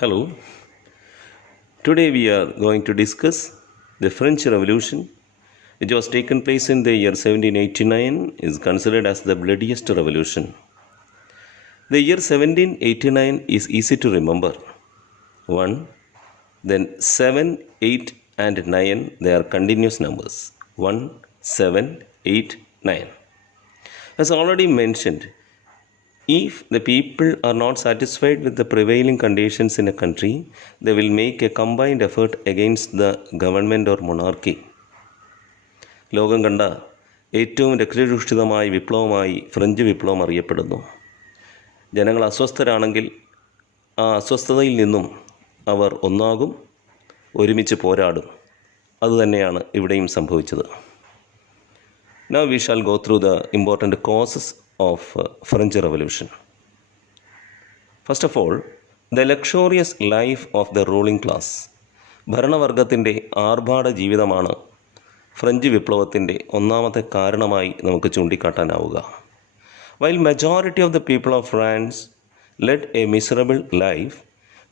Hello. Today we are going to discuss the French Revolution, which was taken place in the year 1789, is considered as the bloodiest revolution. The year 1789 is easy to remember. 1, then 7, 8 and 9, they are continuous numbers. 1, 7, 8, 9. As already mentioned, if the people are not satisfied with the prevailing conditions in a country, they will make a combined effort against the government or monarchy. ലോകം കണ്ട ഏറ്റവും രക്തരൂക്ഷിതമായ വിപ്ലവമായി French വിപ്ലവം അറിയപ്പെടുന്നു. ജനങ്ങൾ അസ്വസ്ഥരാണെങ്കിൽ ആ അസ്വസ്ഥതയിൽ നിന്നും അവർ ഒന്നാകും, ഒരുമിച്ച് പോരാടും. അതുതന്നെയാണ് ഇവിടെയും സംഭവിച്ചത്. Now we shall go through the important causes of French Revolution. First of all, the luxurious life of the ruling class. ഭരണവർഗത്തിൻ്റെ ആർഭാട ജീവിതമാണ് ഫ്രഞ്ച് വിപ്ലവത്തിൻ്റെ ഒന്നാമത്തെ കാരണമായി നമുക്ക് ചൂണ്ടിക്കാട്ടാനാവുക. While majority of the people of France led a miserable life,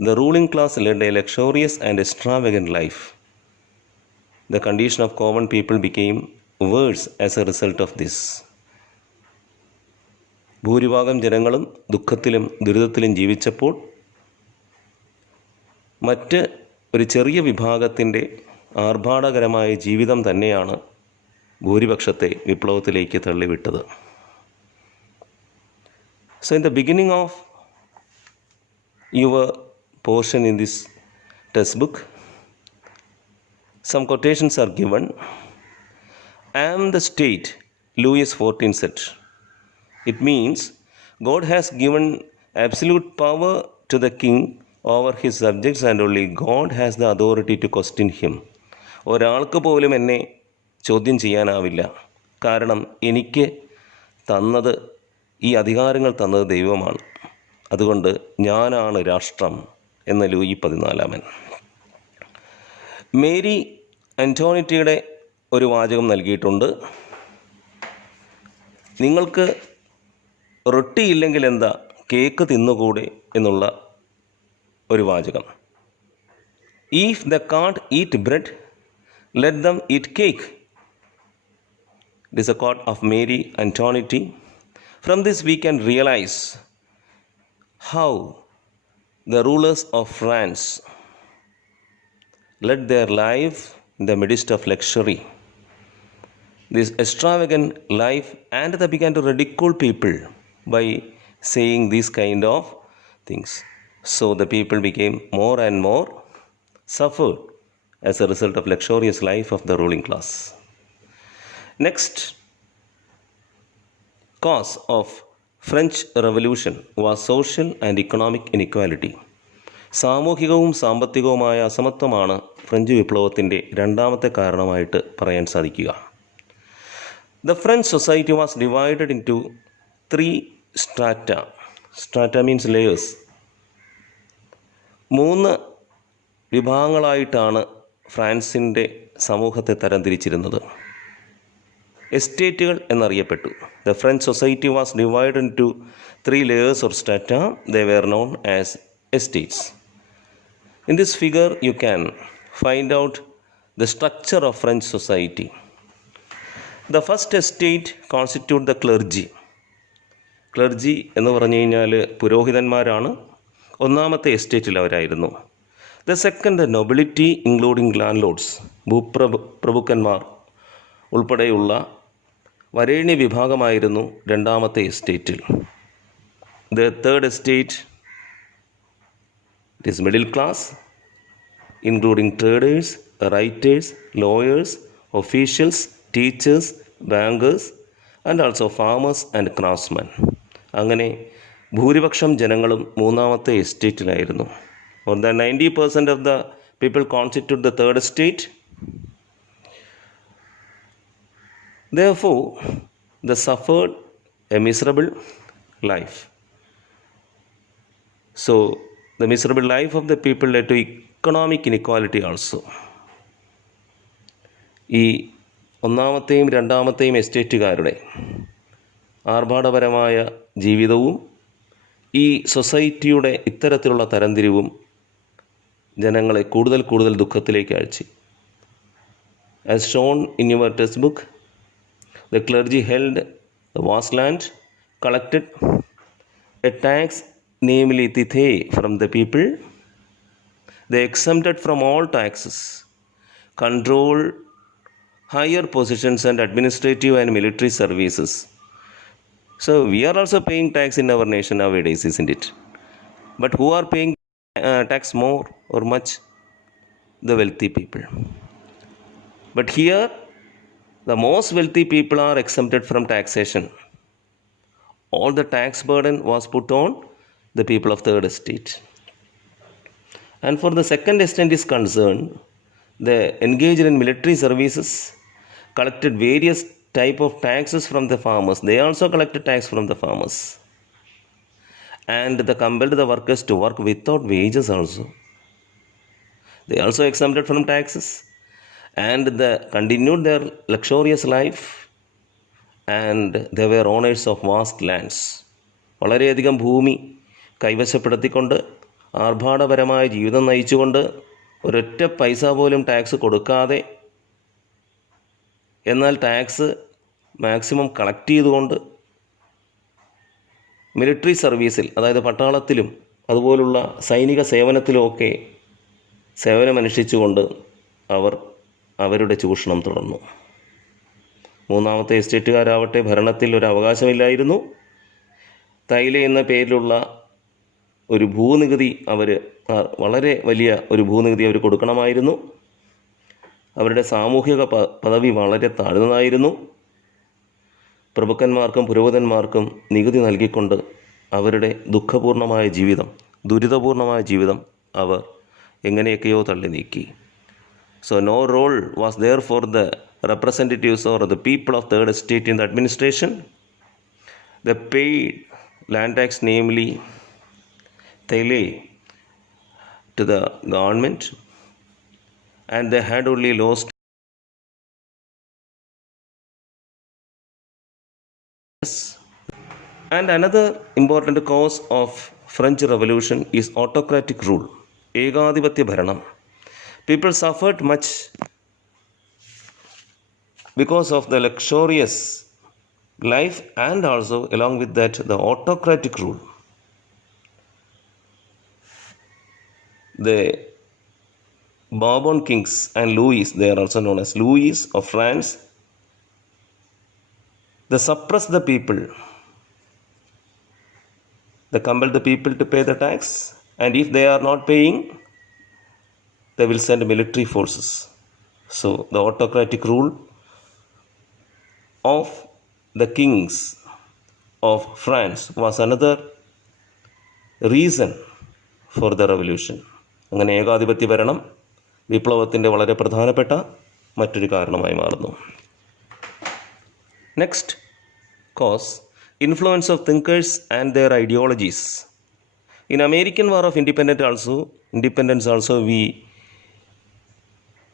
the ruling class led a luxurious and extravagant life. The condition of common people became worse as a result of this. ഭൂരിഭാഗം ജനങ്ങളും ദുഃഖത്തിലും ദുരിതത്തിലും ജീവിച്ചപ്പോൾ മറ്റ് ഒരു ചെറിയ വിഭാഗത്തിൻ്റെ ആർഭാടകരമായ ജീവിതം തന്നെയാണ് ഭൂരിപക്ഷത്തെ വിപ്ലവത്തിലേക്ക് തള്ളിവിട്ടത്. So in the beginning of your portion in this textbook, some quotations are given. I am the state, Louis XIV said. It means God has given absolute power to the king over his subjects and only God has the authority to question him. ഒരാൾക്ക് പോലും എന്നെ ചോദ്യം ചെയ്യാനാവില്ല, കാരണം എനിക്ക് തന്നത്, ഈ അധികാരങ്ങൾ തന്നത് ദൈവമാണ്. അതുകൊണ്ട് ഞാനാണ് രാഷ്ട്രം എന്ന് ലൂയി 14. മേരി അന്റോണിറ്റയുടെ ഒരു വാചകം നൽകിയിട്ടുണ്ട്. നിങ്ങൾക്ക് റൊട്ടി ഇല്ലെങ്കിൽ എന്താ, കേക്ക് തിന്നുകൂടെ എന്നുള്ള ഒരു വാചകം. If they can't eat bread, let them eat cake. It is a quote of Mary Antoinette. From this we can realize how the rulers of France led their life in the midst of luxury, this extravagant life, and they began to ridicule people by saying these kind of things. So the people became more and more suffered as a result of luxurious life of the ruling class. Next cause of French Revolution was social and economic inequality. സാമൂഹികവും സാമ്പത്തികവുമായ അസമത്വമാണ് French വിപ്ലവത്തിൻ്റെ രണ്ടാമത്തെ കാരണമായിട്ട് പറയാൻ സാധിക്കുക. The French society was divided into 3 strata. Strata means layers. 3 വിഭാഗങ്ങളായിട്ടാണ് ഫ്രാൻസിൻ്റെ സമൂഹത്തെ തരംതിരിച്ചിരുന്നത്. എസ്റ്റേറ്റുകൾ എന്നറിയപ്പെട്ടു. The French society was divided into 3 layers or strata. They were known as estates. In this figure you can find out the structure of French society. The first estate constitute the clergy. Clergy എന്ന് പറഞ്ഞു കഴിഞ്ഞാൽ പുരോഹിതന്മാരാണ്. ഒന്നാമത്തെ എസ്റ്റേറ്റിൽ അവരായിരുന്നു. The second nobility including landlords, ഭൂപ്രഭുക്കന്മാർ ഉൾപ്പെടെയുള്ള വരേണ്യ വിഭാഗമായിരുന്നു രണ്ടാമത്തെ എസ്റ്റേറ്റിൽ. The third estate it is middle class including traders, writers, lawyers, officials, teachers, bankers and also farmers and craftsmen. അങ്ങനെ ഭൂരിപക്ഷം ജനങ്ങളും മൂന്നാമത്തെ എസ്റ്റേറ്റിലായിരുന്നു. More than 90% of the people constitute the third estate. Therefore, they suffered a miserable life. So, the miserable life of the people led to economic inequality also. ഈ ഒന്നാമത്തെയും രണ്ടാമത്തെയും എസ്റ്റേറ്റുകാരുടെ ആർഭാടപരമായ ജീവിതവും ഈ സൊസൈറ്റിയുടെ ഇത്തരത്തിലുള്ള തരംതിരിവും ജനങ്ങളെ കൂടുതൽ കൂടുതൽ ദുഃഖത്തിലേക്ക് ആഴ്ച. As shown in your textbook, the clergy held the vast land, collected a tax, namely tithe, from the people. They exempted from all taxes, controlled higher positions and administrative and military services. So we are also paying tax in our nation nowadays, isn't it? But who are paying tax more or much? The wealthy people. But here, the most wealthy people are exempted from taxation. All the tax burden was put on the people of third estate. And for the second estate is concerned, they engaged in military services, collected various type of taxes from the farmers. They also collected tax from the farmers. And they compelled the workers to work without wages also. They also exempted from taxes. And they continued their luxurious life. And they were owners of vast lands. വളരെയധികം ഭൂമി കൈവശപ്പെടുത്തിക്കൊണ്ട് ആർഭാടപരമായ ജീവിതം നയിച്ചുകൊണ്ട് ഒരൊറ്റ പൈസ പോലും tax കൊടുക്കാതെ, എന്നാൽ tax maximum collect ചെയ്തുകൊണ്ട് military സർവീസിൽ, അതായത് പട്ടാളത്തിലും അതുപോലുള്ള സൈനിക സേവനത്തിലുമൊക്കെ സേവനമനുഷ്ഠിച്ചുകൊണ്ട് അവർ അവരുടെ ചൂഷണം തുടർന്നു. മൂന്നാമത്തെ എസ്റ്റേറ്റുകാരാവട്ടെ ഭരണത്തിൽ ഒരു അവകാശമില്ലായിരുന്നു. തൈല എന്ന പേരിലുള്ള ഒരു ഭൂനികുതി വളരെ വലിയ ഒരു ഭൂനികുതി അവർ കൊടുക്കണമായിരുന്നു. അവരുടെ സാമൂഹിക പദവി വളരെ താഴ്ന്നതായിരുന്നു. പ്രഭുക്കന്മാർക്കും പുരോഹിതന്മാർക്കും നികുതി നൽകിക്കൊണ്ട് അവരുടെ ദുഃഖപൂർണമായ ജീവിതം, ദുരിതപൂർണമായ ജീവിതം അവർ എങ്ങനെയൊക്കെയോ തള്ളി നീക്കി. So no role was there for the representatives or the people of third estate in the administration. They paid land tax, namely tele, to the government, and they had only lost. And another important cause of French Revolution is autocratic rule, ഏകാധിപത്യ ഭരണം. People suffered much because of the luxurious life and also along with that the autocratic rule. The Bourbon kings and Louis, they are also known as Louis of France, they suppress the people. They compel the people to pay the tax, and if they are not paying, they will send military forces. So the autocratic rule of the kings of France was another reason for the revolution. അങ്ങനെ ഏകാധിപത്യ ഭരണം വിപ്ലവത്തിൻ്റെ വളരെ പ്രധാനപ്പെട്ട മറ്റൊരു കാരണമായി മാറുന്നു. Next cause, influence of thinkers and their ideologies. In American War of Independence also we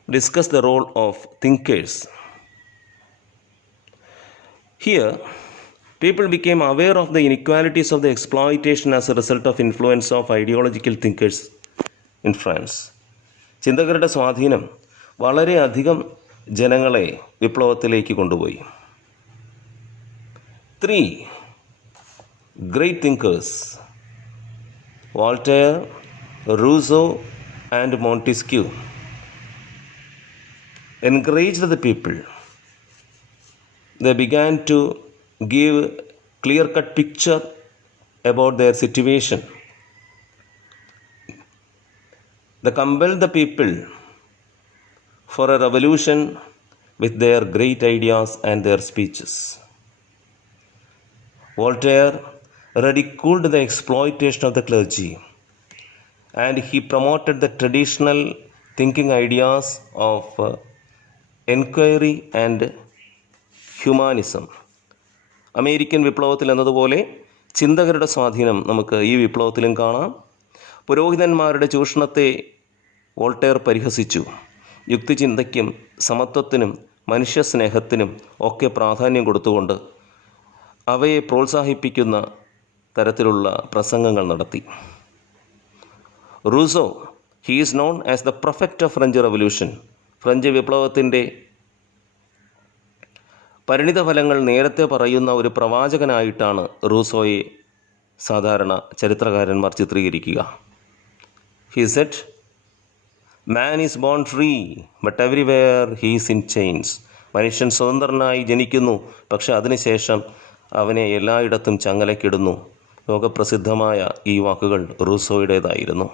discuss the role of thinkers. Here, people became aware of the inequalities of the exploitation as a result of influence of ideological thinkers in France. ചിന്തകരുടെ സ്വാധീനം വളരെയധികം ജനങ്ങളെ വിപ്ലവത്തിലേക്ക് കൊണ്ടുപോയി. 3 great thinkers, Voltaire, Rousseau and Montesquieu, encouraged the people. They began to give clear-cut picture about their situation. They compelled the people for a revolution with their great ideas and their speeches. Voltaire ridiculed the exploitation of the clergy, and he promoted the traditional thinking ideas of enquiry and humanism. American വിപ്ലവത്തിൽ എന്നതുപോലെ ചിന്തകരുടെ സ്വാധീനം നമുക്ക് ഈ വിപ്ലവത്തിലും കാണാം. പുരോഹിതന്മാരുടെ ചൂഷണത്തെ Voltaire പരിഹസിച്ചു. യുക്തിചിന്തയ്ക്കും സമത്വത്തിനും മനുഷ്യസ്നേഹത്തിനും ഒക്കെ പ്രാധാന്യം കൊടുത്തുകൊണ്ട് അവയെ പ്രോത്സാഹിപ്പിക്കുന്ന തരത്തിലുള്ള പ്രസംഗങ്ങൾ നടത്തി. Rousseau He is known as the prophet of French Revolution. French വിപ്ലവത്തിൻ്റെ പരിണിതഫലങ്ങൾ നേരത്തെ പറയുന്ന ഒരു പ്രവാചകനായിട്ടാണ് റൂസോയെ സാധാരണ ചരിത്രകാരന്മാർ ചിത്രീകരിക്കുക. He said, "Man is born free, but everywhere he is in chains." മനുഷ്യൻ സ്വതന്ത്രനായി ജനിക്കുന്നു, പക്ഷെ അതിനുശേഷം അവനെ എല്ലായിടത്തും ചങ്ങലക്കിടുന്നു. ലോകപ്രസിദ്ധമായ ഈ വാക്കുകൾ റൂസോയുടേതായിരുന്നു.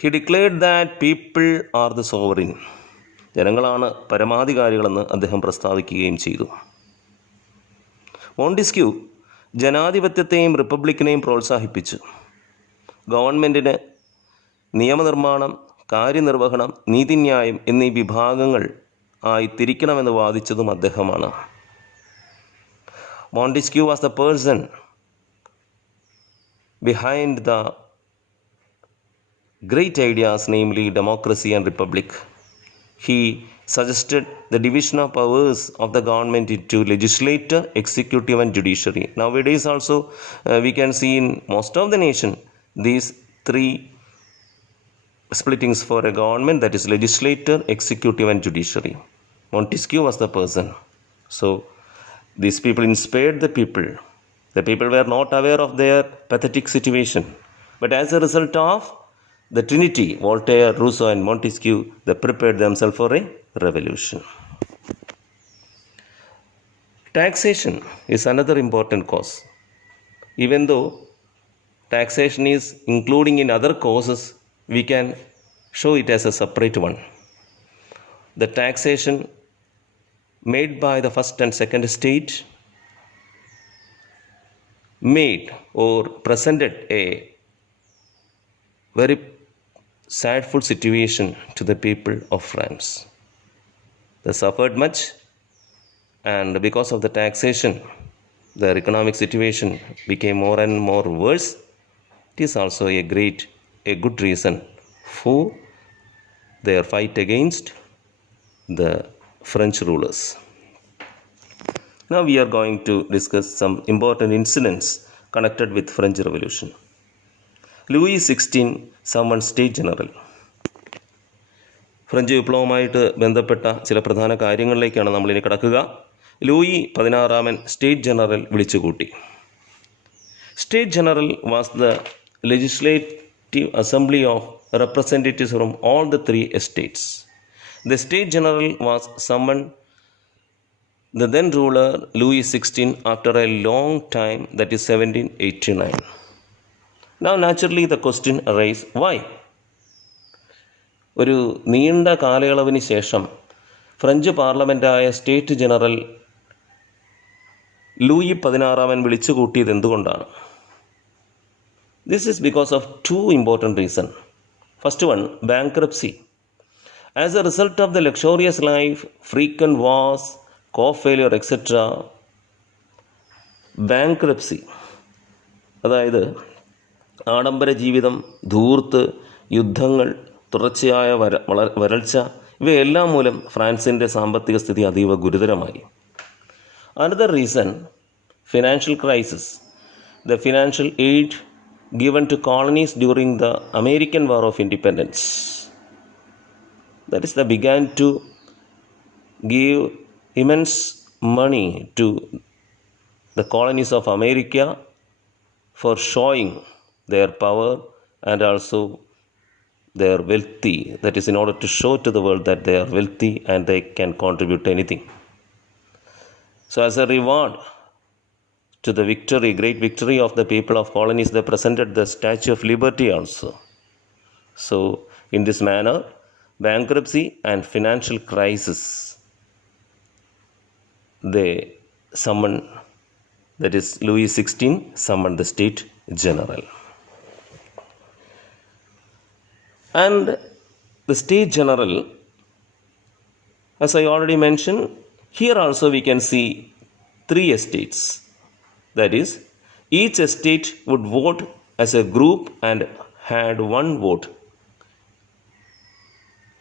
He declared that people are the sovereign. ജനങ്ങളാണ് പരമാധികാരികളെന്ന് അദ്ദേഹം പ്രസ്താവിക്കുകയും ചെയ്തു. മോണ്ടിസ്ക്യൂ ജനാധിപത്യത്തെയും റിപ്പബ്ലിക്കിനെയും പ്രോത്സാഹിപ്പിച്ചു. ഗവൺമെൻറ്റിന് നിയമനിർമ്മാണം, കാര്യനിർവഹണം, നീതിന്യായം എന്നീ വിഭാഗങ്ങൾ ആയി തിരിക്കണമെന്ന് വാദിച്ചതും അദ്ദേഹമാണ്. Montesquieu was the person behind the great ideas, namely democracy and republic. He suggested the division of powers of the government into legislature, executive and judiciary. Nowadays also we can see in most of the nation these three splittings for a government, that is legislature, executive and judiciary. Montesquieu was the person. So these people inspired the people. The people were not aware of their pathetic situation, but as a result of the Trinity, Voltaire, Rousseau and Montesquieu, they prepared themselves for a revolution. Taxation is another important cause. Even though taxation is including in other causes, we can show it as a separate one. The taxation made by the first and second state made or presented a very sadful situation to the people of France. They suffered much, and because of the taxation, their economic situation became more and more worse. It is also a good reason for their fight against the French rulers. Now we are going to discuss some important incidents connected with French Revolution. Louis XVI summoned State General. French വിപ്ലവവുമായിട്ട് ബന്ധപ്പെട്ട ചില പ്രധാന കാര്യങ്ങളിലേക്കാണ് നമ്മളിനി കടക്കുക. Louis 16 state general വിളിച്ചുകൂട്ടി. State general was the legislative assembly of representatives from all the three estates. The State General was summoned the then ruler Louis XVI after a long time, that is 1789. Now naturally the question arises, why? ഒരു നീണ്ട കാലയളവിന് ശേഷം French പാർലമെൻറ്റായ state general Louis 16 വിളിച്ചുകൂട്ടിയത് എന്തുകൊണ്ടാണ്? This is because of two important reasons. First one, bankruptcy. As a result of the luxurious life, frequent wars, crop failure, etc., bankruptcy, അതായത് ആഡംബര ജീവിതം, ധൂർത്ത്, യുദ്ധങ്ങൾ, തുടർച്ചയായ വരൾച്ച, ഇവയെല്ലാം മൂലം ഫ്രാൻസിൻ്റെ സാമ്പത്തിക സ്ഥിതി അതീവ ഗുരുതരമായി. Another reason, financial crisis. The financial aid given to colonies during the American War of Independence, that is, they began to give immense money to the colonies of America for showing their power and also their wealthy, that is, in order to show to the world that they are wealthy and they can contribute to anything. So as a reward to the victory, great victory of the people of colonies, they presented the Statue of Liberty also. So in this manner, bankruptcy and financial crisis, they summoned, that is, Louis XVI summoned the State General. And the State General, as I already mentioned, here also we can see three estates. That is, each estate would vote as a group and had one vote.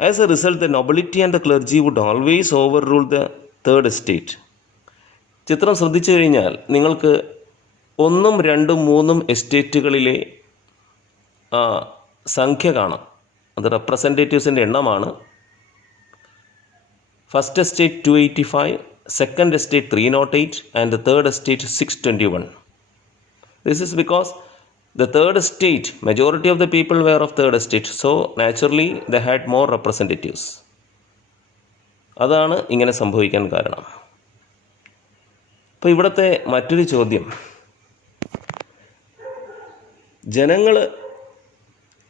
As a result, the nobility and the clergy would always overrule the third estate. ചിത്രം ശ്രദ്ധിച്ചു കഴിഞ്ഞാൽ നിങ്ങൾക്ക് 1, 2, 3 എസ്റ്റേറ്റുകളിലെ സംഖ്യ കാണാം. അത് റെപ്രസെൻറ്റേറ്റീവ്സിൻ്റെ എണ്ണമാണ്. First estate 285, second estate 308 and the third estate 621. This is because the third estate, majority of the people were of third estate, so naturally they had more representatives. അതാണ് ഇങ്ങനെ സംഭവിക്കാൻ കാരണം. അപ്പോൾ ഇവിടുത്തെ മറ്റൊരു ചോദ്യം, ജനങ്ങൾ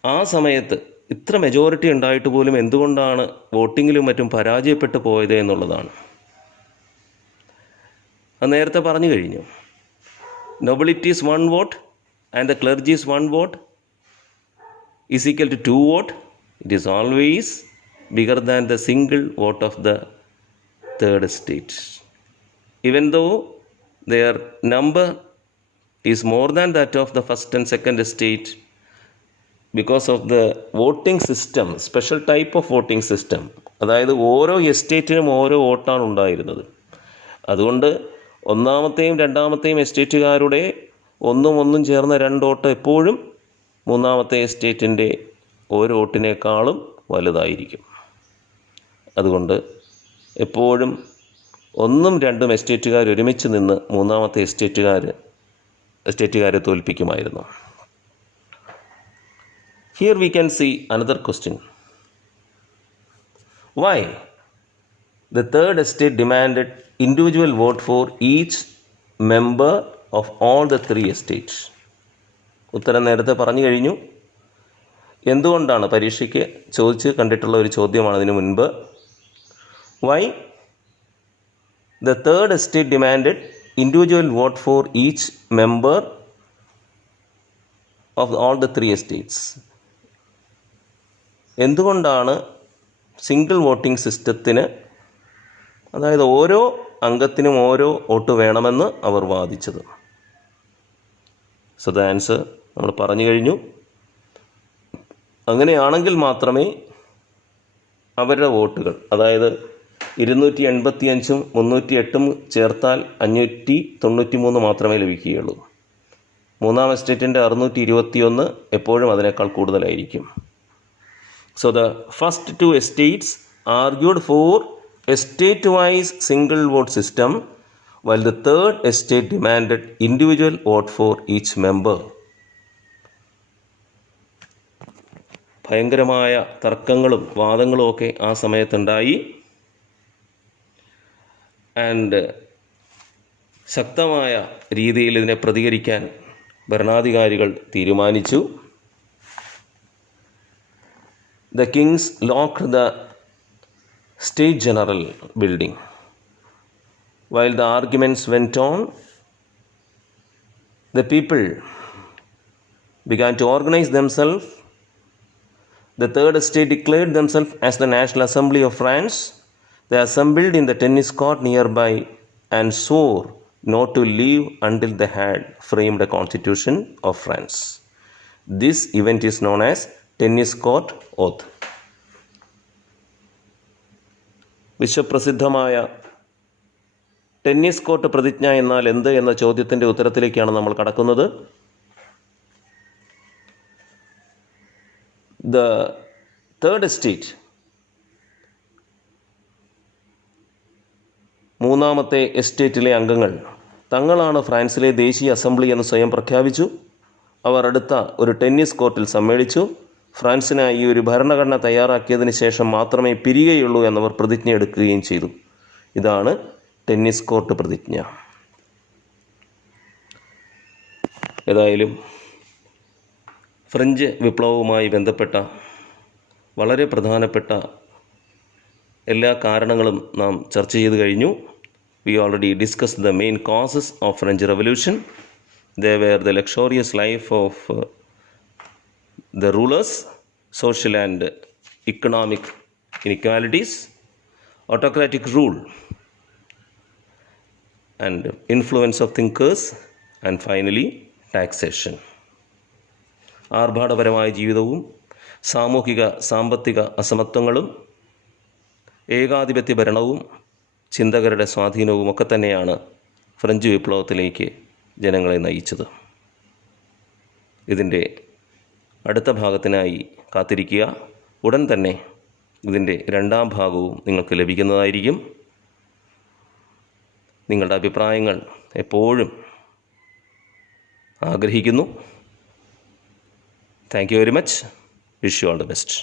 ആ സമയത്ത് ഇത്ര മെജോറിറ്റി ഉണ്ടായിട്ട് പോലും എന്തുകൊണ്ടാണ് വോട്ടിങ്ങിലും മറ്റും പരാജയപ്പെട്ടു പോയത് എന്നുള്ളതാണ്. അത് നേരത്തെ പറഞ്ഞു കഴിഞ്ഞു. Nobility's 1 vote and the clergy's 1 vote is equal to 2 vote. It is always bigger than the single vote of the third estate. Even though their number is more than that of the first and second estate, because of the voting system, special type of voting system, അതായത് ഓരോ എസ്റ്റേറ്റിനും ഓരോ വോട്ടാണ് ഉണ്ടായിരുന്നത്. അതുകൊണ്ട് ഒന്നാമത്തെയും രണ്ടാമത്തെയും എസ്റ്റേറ്റുകാരുടെ ഒന്നും ചേർന്ന 2 vote എപ്പോഴും മൂന്നാമത്തെ എസ്റ്റേറ്റിൻ്റെ ഒരു വോട്ടിനേക്കാളും വലുതായിരിക്കും. അതുകൊണ്ട് എപ്പോഴും 1ഉം 2ഉം എസ്റ്റേറ്റുകാർ ഒരുമിച്ച് നിന്ന് മൂന്നാമത്തെ എസ്റ്റേറ്റുകാരെ തോൽപ്പിക്കുമായിരുന്നു. Here we can see another question. Why the third estate demanded individual vote for each member of all the 3 estates? ഉത്തരം നേരത്തെ പറഞ്ഞു കഴിഞ്ഞു. എന്തുകൊണ്ടാണ് പരീക്ഷയ്ക്ക് ചോദിച്ച് കണ്ടിട്ടുള്ള ഒരു ചോദ്യമാണ് അതിനു മുൻപ്. Why the third estate demanded individual vote for each member of all the 3 estates? എന്തുകൊണ്ടാണ് സിംഗിൾ വോട്ടിംഗ് സിസ്റ്റത്തിന്, അതായത് ഓരോ അംഗത്തിനും ഓരോ വോട്ട് വേണമെന്ന് അവർ വാദിച്ചത്? സോ ദ ആൻസർ നമ്മൾ പറഞ്ഞു കഴിഞ്ഞു. അങ്ങനെയാണെങ്കിൽ മാത്രമേ അവരുടെ വോട്ടുകൾ, അതായത് 285ഉം 308ഉം ചേർത്താൽ 593 മാത്രമേ ലഭിക്കുകയുള്ളൂ. മൂന്നാം എസ്റ്റേറ്റിൻ്റെ 621 എപ്പോഴും അതിനേക്കാൾ കൂടുതലായിരിക്കും. So the first 2 estates argued for a state-wise single vote system, while the third estate demanded individual vote for each member. ഭയങ്കരമായ തർക്കങ്ങളും വാദങ്ങളും ഒക്കെ ആ സമയത്തുണ്ടായി. ആൻഡ് ശക്തമായ രീതിയിൽ ഇതിനെ പ്രതികരിക്കാൻ ഭരണാധികാരികൾ തീരുമാനിച്ചു. The kings locked the State General building. While the arguments went on, the people began to organize themselves. The third estate declared themselves as the National Assembly of France. They assembled in the tennis court nearby and swore not to leave until they had framed a constitution of France. This event is known as tennis court oath. വിശ്വപ്രസിദ്ധമായ tennis court പ്രതിജ്ഞ എന്നാൽ എന്ത് എന്ന ചോദ്യത്തിൻ്റെ ഉത്തരത്തിലേക്കാണ് നമ്മൾ കടക്കുന്നത്. The third estate, മൂന്നാമത്തെ എസ്റ്റേറ്റിലെ അംഗങ്ങൾ തങ്ങളാണ് ഫ്രാൻസിലെ ദേശീയ അസംബ്ലി എന്ന് സ്വയം പ്രഖ്യാപിച്ചു. അവർ അടുത്ത ഒരു ടെന്നീസ് കോർട്ടിൽ സമ്മേളിച്ചു. ഫ്രാൻസിനായി ഒരു ഭരണഘടന തയ്യാറാക്കിയതിന് ശേഷം മാത്രമേ പിരിയുകയുള്ളൂ എന്നവർ പ്രതിജ്ഞ എടുക്കുകയും ചെയ്തു. ഇതാണ് ടെന്നീസ് കോർട്ട് പ്രതിജ്ഞ. ഏതായാലും ഫ്രഞ്ച് വിപ്ലവവുമായി ബന്ധപ്പെട്ട വളരെ പ്രധാനപ്പെട്ട എല്ലാ കാരണങ്ങളും നാം ചർച്ച ചെയ്ത് കഴിഞ്ഞു. We already discussed the main causes of French Revolution. They were the luxurious life of the rulers, social and economic inequalities, autocratic rule and influence of thinkers, and finally taxation. ആർഭാടപരമായ ജീവിതവും സാമൂഹിക സാമ്പത്തിക അസമത്വങ്ങളും ഏകാധിപത്യ ഭരണവും ചിന്തകരുടെ സ്വാധീനവും ഒക്കെ തന്നെയാണ് ഫ്രഞ്ച് വിപ്ലവത്തിലേക്ക് ജനങ്ങളെ നയിച്ചത്. ഇതിൻ്റെ അടുത്ത ഭാഗത്തിനായി കാത്തിരിക്കുക. ഉടൻ തന്നെ ഇതിൻ്റെ രണ്ടാം ഭാഗവും നിങ്ങൾക്ക് ലഭിക്കുന്നതായിരിക്കും. നിങ്ങളുടെ അഭിപ്രായങ്ങൾ എപ്പോഴും ആഗ്രഹിക്കുന്നു. Thank you very much. Wish you all the best.